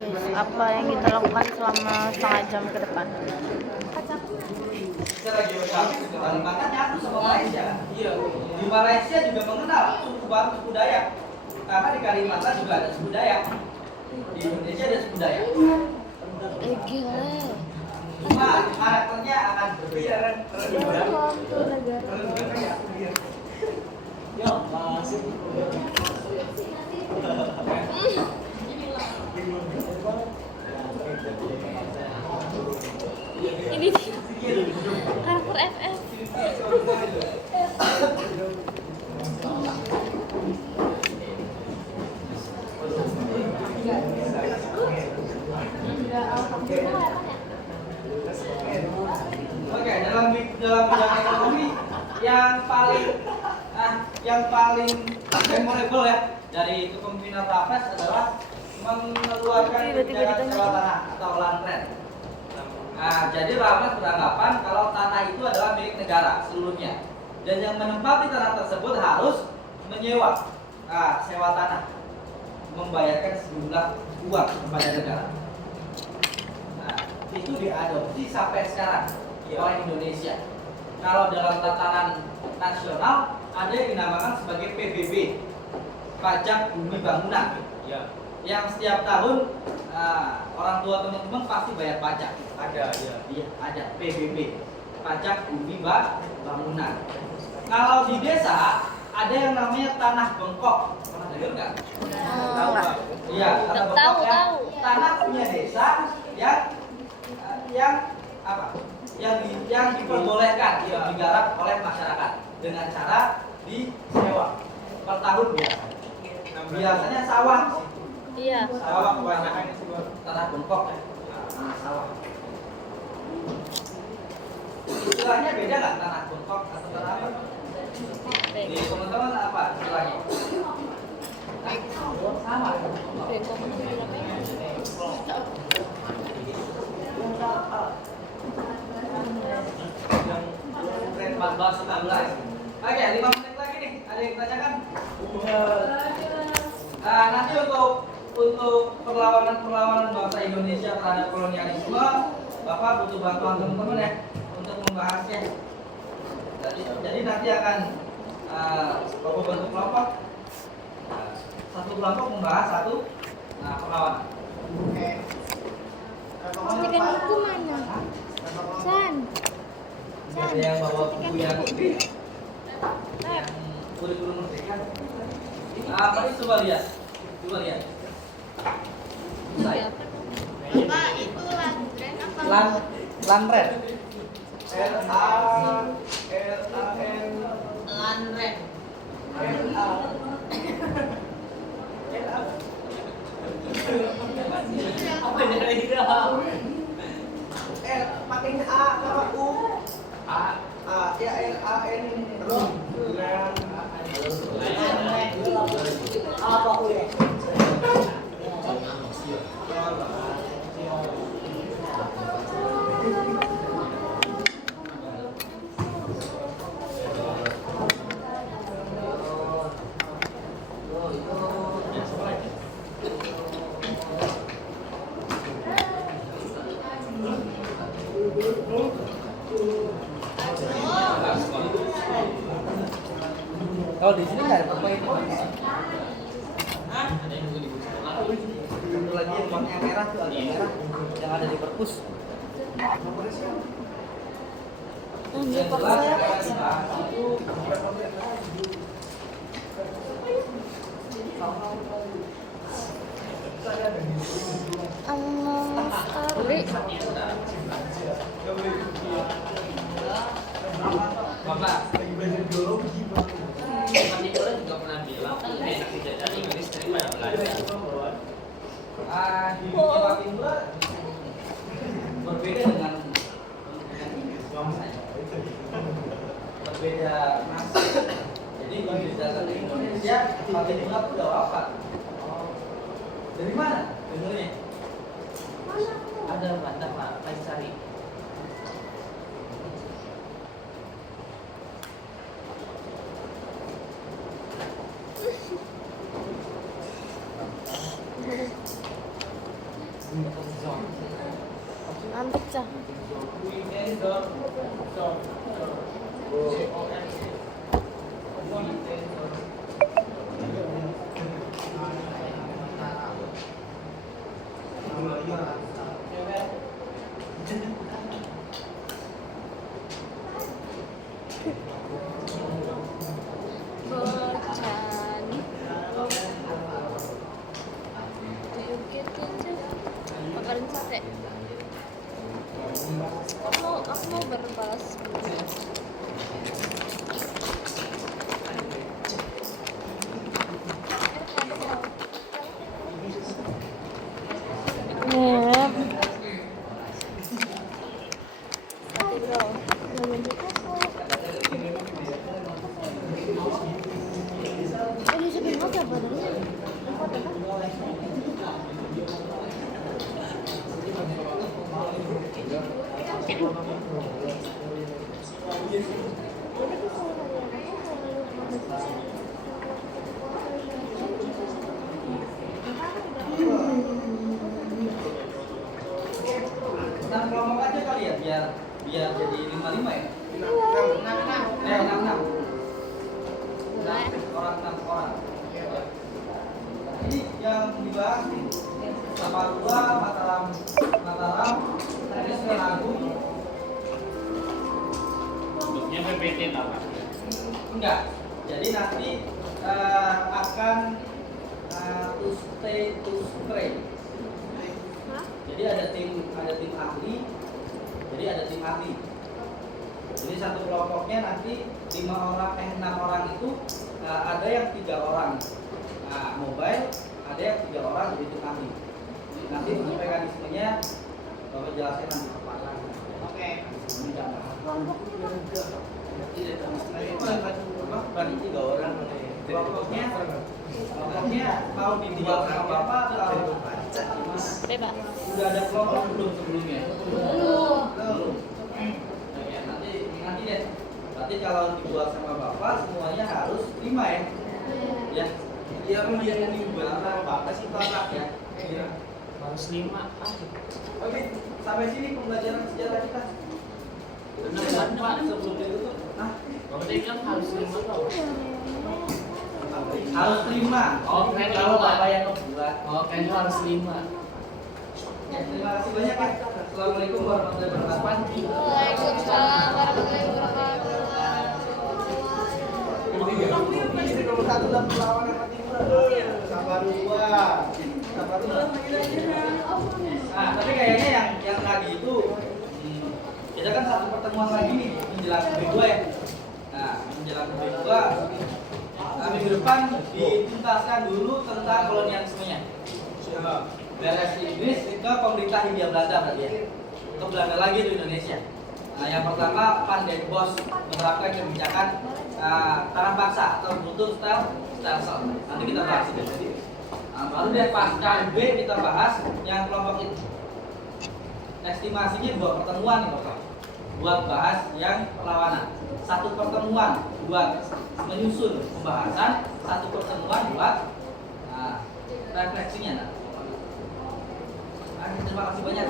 Guys, apa yang kita lakukan selama setengah jam ke depan? Kita lagi ke Kalimantan nyatu sama Malaysia. Iya. Di Malaysia juga mengenal suku baru suku Dayak. Karena di Kalimantan juga ada suku Dayak. Di Indonesia ada suku Dayak. Gila. Cuma karakternya akan berbeda. Welcome to negara. Yo, masih. Ini karakter FF. Oke, dalam bidang ekonomi yang paling memorable ya dari kepemimpinan Raffles adalah mengeluarkan kebijakan sewa tanah atau land rent. Nah, jadi Raffles beranggapan kalau tanah itu adalah milik negara seluruhnya, dan yang menempati tanah tersebut harus menyewa, sewa tanah, membayarkan sejumlah uang kepada negara. Nah, itu diadopsi sampai sekarang oleh Indonesia. Kalau dalam tatanan nasional ada yang dinamakan sebagai PBB, pajak bumi bangunan. Ya. Yang setiap tahun orang tua teman-teman pasti bayar pajak. Ada, ya. Iya, ada PBB, pajak bumi bangunan. Kalau di desa ada yang namanya tanah bengkok. Pernah dengar nggak? Tahu nggak? Iya, tanah bengkok ya. Tanah punya desa yang apa? Yang diperbolehkan digarap oleh masyarakat dengan cara disewa per tahun biasa. Biasanya sawah. Iya. Sawah kebanyakan itu tanah bengkok ya. Sawah. Istilahnya beda nggak tanah bengkok atau tanah apa? Di teman-teman apa istilahnya? Sama. Tren 14-19. Oke, 5 menit lagi nih. Ada yang tanyakan? Nanti untuk perlawanan bangsa Indonesia terhadap kolonialisme, Bapak butuh bantuan teman-teman ya untuk membahasnya. Jadi nanti akan Bapak bentuk kelompok. Satu kelompok membahas satu perlawanan. Suntikan buku mana? San. Ada yang bawa buku yang kurikulum merdeka. Mari coba lihat. Bapak itu landren apa? Landren. Landren. Apa dari dia? Pakai A sama U. Ya LAN rom. Apa U ya? Kalau di sini nggak ada poin-poin. Satu lagi yang warnanya merah tuh agak merah yang ada di perpus. Yang jelas yang akan dibahas itu Bapak lagi belajar biologi, Pak. Juga pernah bilang kan lebih enak dijajan Inggris daripada belajar. Di Pak Indra berbeda dengan Inggris, berbeda nasib. Jadi Inggris datang ke Indonesia, Pak Indra udah wafat. Dari mana? Dengarnya? Ada Belanda Pak Kaisari. Ngantuk cah. Bocan. Makanin sate. Aku mau berbalas. Nah, kelompok aja kali ya, biar jadi 5-5 ya. 6. Orang 6 orang. Ini yang dibahas nih. Saparua, Mataram, Tradisional Agung. Bentuknya PPT apa? Enggak. Jadi nanti akan to stay to stray. Jadi ada tim ahli. Jadi satu kelompoknya nanti 6 orang itu ada yang 3 orang mobile, ada yang 3 orang jadi tim ahli. Nanti untuk mekanismenya Bapak jelaskan nanti. Oke. Berarti 3 orang. Kelompoknya mau dibuat sama Bapak atau Bebas. udah ada kelompok belum sebelumnya? Belum. Ya, nanti deh. Berarti kalau dibuat sama Bapak semuanya harus 5 ya? Ya. Dia kemudian yang dibuat sama Bapak sih Bapak ya. Iya. Harus 5. Oke, sampai sini pembelajaran sejarah kita. Pak, sebelum ditutup. Bapak tadi bilang harus 5 tau. Harus 5. Oh, keren kalau 5. Bapak yang ngebuat. Oh, kayaknya harus 5. Ya, terima kasih banyak ya. Assalamualaikum warahmatullahi wabarakatuh. Waalaikumsalam warahmatullahi wabarakatuh. Ini nomor 1 dan perlawanan yang penting. Saparua. Nah, tapi kayaknya yang tadi itu kita kan satu pertemuan lagi nih menjelang B2 ya. Nah, menjelang B2 minggu depan dituntaskan dulu tentang kolonialismenya. Beres Inggris ke pemerintah Hindia Belanda berarti ya. Ke Belanda lagi di Indonesia. Nah, yang pertama Van den Bosch menerapkan kebijakan tanah paksa atau brutal stelsel. Nanti kita bahas itu. Nah, baru deh pasca B kita bahas yang kelompok itu. Estimasinya 2 pertemuan nih Bapak. Buat bahas yang perlawanan. 1 pertemuan buat menyusun pembahasan, 1 pertemuan buat refleksinya. Nah. Terima kasih banyak.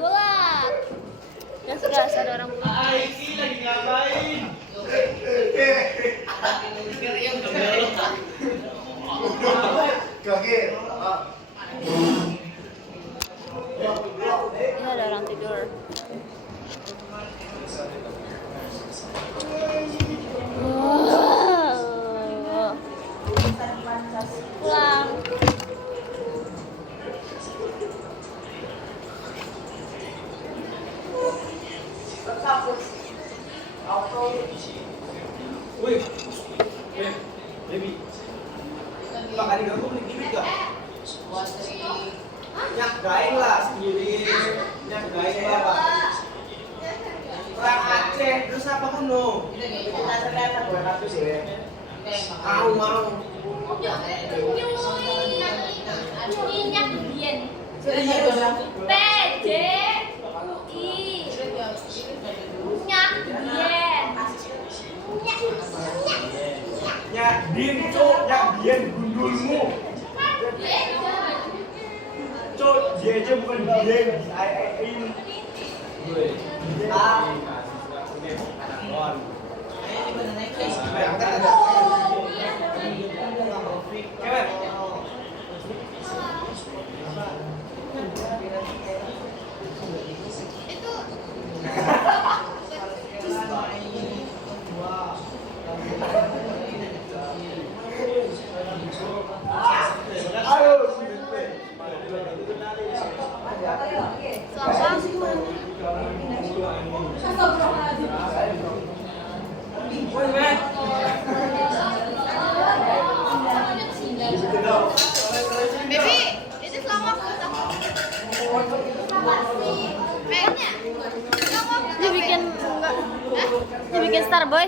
Gulat. Gas ada orang gulat. Ini lagi ngapain? Ini ada orang tidur. Pulang. Wih, baby. Makan di ganggu beli gimmick gak? Nyagain lah sendiri. Nyagain lah Pak. Orang Aceh, terus apa kuno? Kita ternyata 200 ya. Mau. Minyak bien. Serius? PD UI. Minyak bien. Nyak din, cok, nyak bien gundulmu. Cok, dia aja bukan bien. Ini. Baby, itu selama dibikin enggak? Dibikin Starboy.